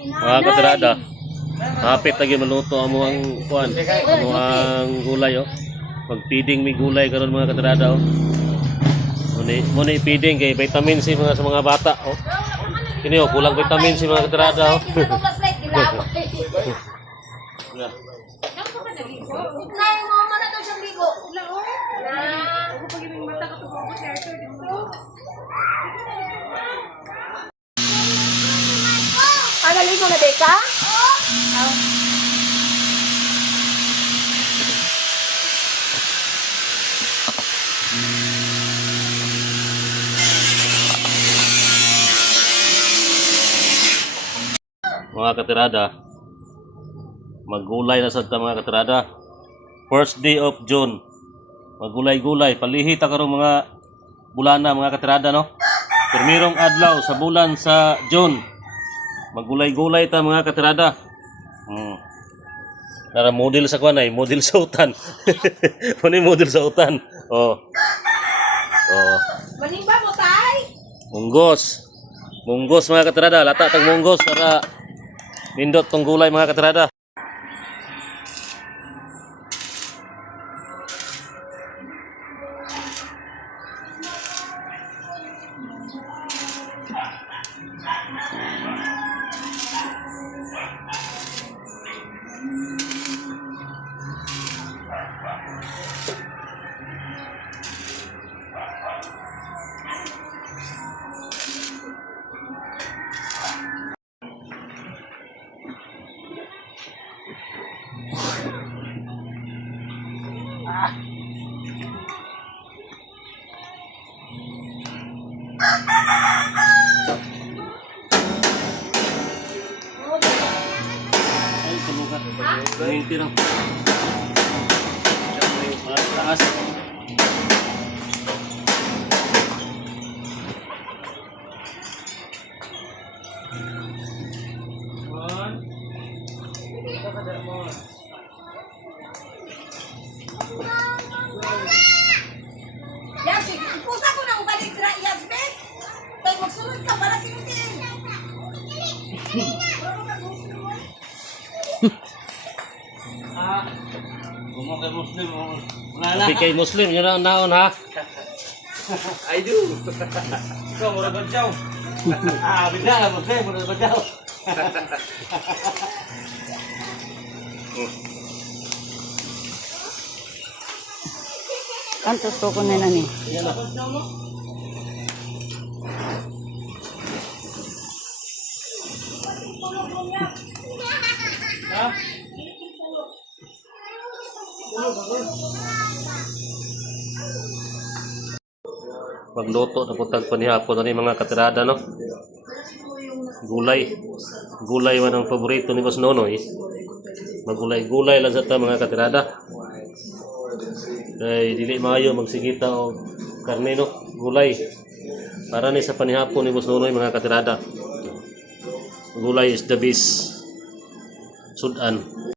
Mga katirada, hapit lagi maluto amo ang kuan, amo ang gulay oh. Pag feeding mi gulay karon mga katirada oh. Muna i-feeding kay vitamin C mga sa mga bata oh. Kini oh, kulang vitamin C mga katirada oh. Naligo na deka? Mga katirada, maggulay na sad ta mga katirada. First day of June. Maggulay-gulay, palihita karong mga bulana mga katirada no. Pirmirong adlaw sa bulan sa June. Maggulay-gulay ta mga katirada. Nara model sa kuan ay model sa utan. Ano model sa utan? Oh. Oh. Manimba mo tay? Munggos. Munggos mga katirada, lata tag munggos para nindot tong gulay mga katirada. Ay, tulugan. Ganyan lang. Taas. Yasik, pusa ko nang balik ra Yasbek. Tay magsulod ka para sintin. Gumawa kay Muslim mo. Sabi kay Muslim, yun ang naon ha. I do. Ikaw, mura ba dyaw? Bigla na, Muslim, mura ba dyaw? Kantos ko ko na ni. Pagluto na putag panihapon ni mga katirada no. Gulay. Gulay man ang paborito ni Boss Nonoy. Magulay-gulay lang sa ta mga katirada. Kay dili maayo magsigita og karne no, gulay. Para ni sa panihapon ni Boss Nonoy mga katirada. Gulay is the best. Sudan.